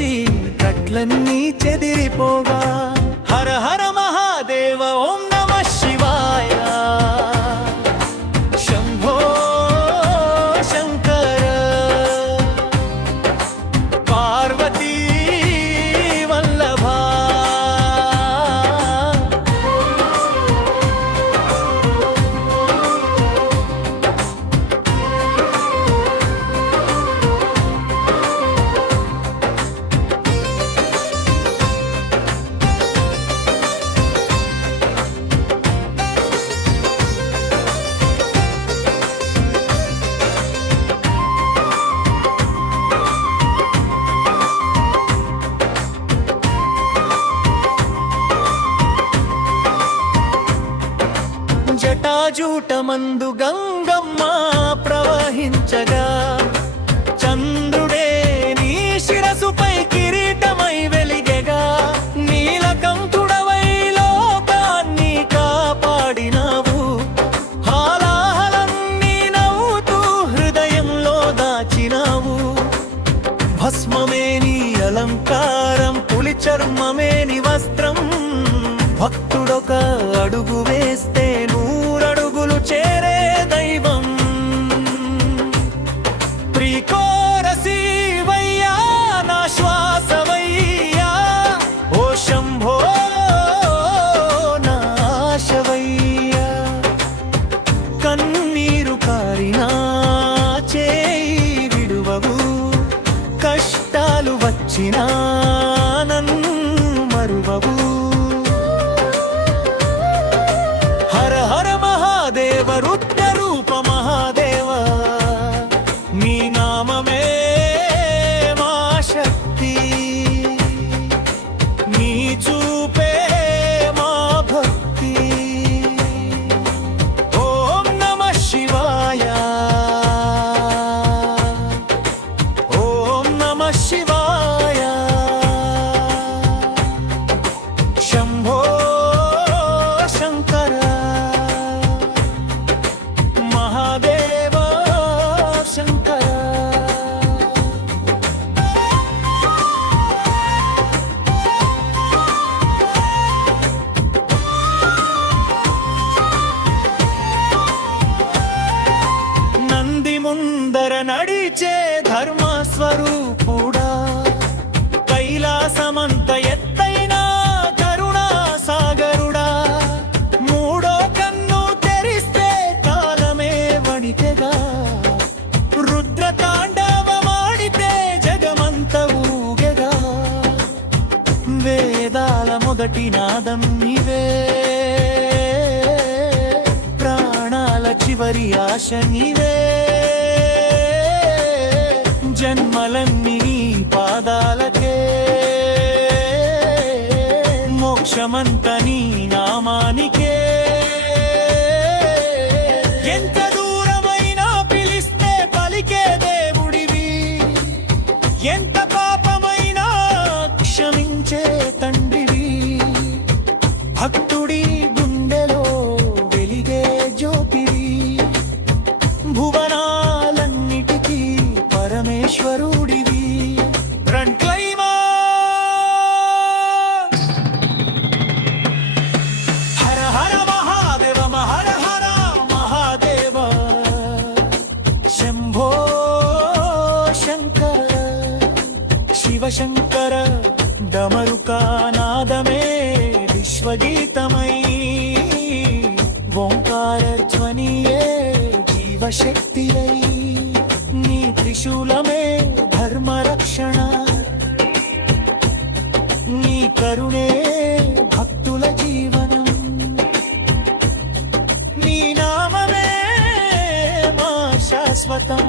కట్లన్నీ చెదిరిపోగా హర హర మహాదేవ ఓం నమః శివాయ శంభో శంకర పార్వతీ వల్లభా జటాజూటమందు గంగమ్మ ప్రవహించగా చంద్రుడే నీ శిరసుపై కిరీటమై వెలిగెగా నీలకంఠుడవై లోకాన్ని కాపాడినావు హాలాహలన్నీ నవ్వుతూ హృదయంలో దాచినావు భస్మమే నీ అలంకారం పులి చర్మమే నీ వస్త్రం భక్తుడొక అడుగు వేస్తే నూరడుగులు చేరే దైవం ప్రీకోరసీవయ్యా నా శ్వాసవయ్యా ఓ శంభో నాశవయ్యా కన్నీరు కారినా చేయి విడువవు కష్టాలు వచ్చినా నన్ను మరువవు హర హర మహాదేవ రుద్ర రూప మహాదేవ నీ నామమే మా శక్తి నీ చూపే మా భక్తి ఓం నమః శివాయ ఓం నమః శివాయ శంభో శంకర మహాదేవ శంకర నంది ముందర నడిచే ధర్మస్వరూపుడా కైలాసమంత ఎత్తైన కరుణా సాగరుడా మూడో కన్ను తెరిస్తే కాలమే వణికెగా రుద్ర తాండవమాడితే జగమంత ఊగెగా వేదాల మొదటి నాదం నీవే ప్రాణాల చివరి ఆశ నీవే జన్మలన్నీ పాదాలకే మోక్షమంత నీ నామానికే ఎంత దూరమైనా పిలిస్తే పలికే దేవుడివి ఎంత పాపమైనా క్షమించే తండ్రివి భక్తుడి గుండెలో వెలిగే జ్యోతివి భువనాలన్నిటికీ పరమేశ్వరుడివి రన్ క్లైమాక్స్ హర హర మహాదేవ హర హర మహాదేవ శంభో శంకర శివశంకర డమరుకానాదమే విశ్వగీతమై ఓంకార ధ్వనియే జీవశక్తిరై నీ త్రిశూలమే ధర్మరక్షణ నీ కరుణే భక్తుల జీవనం నీ నామమే మా శాశ్వతం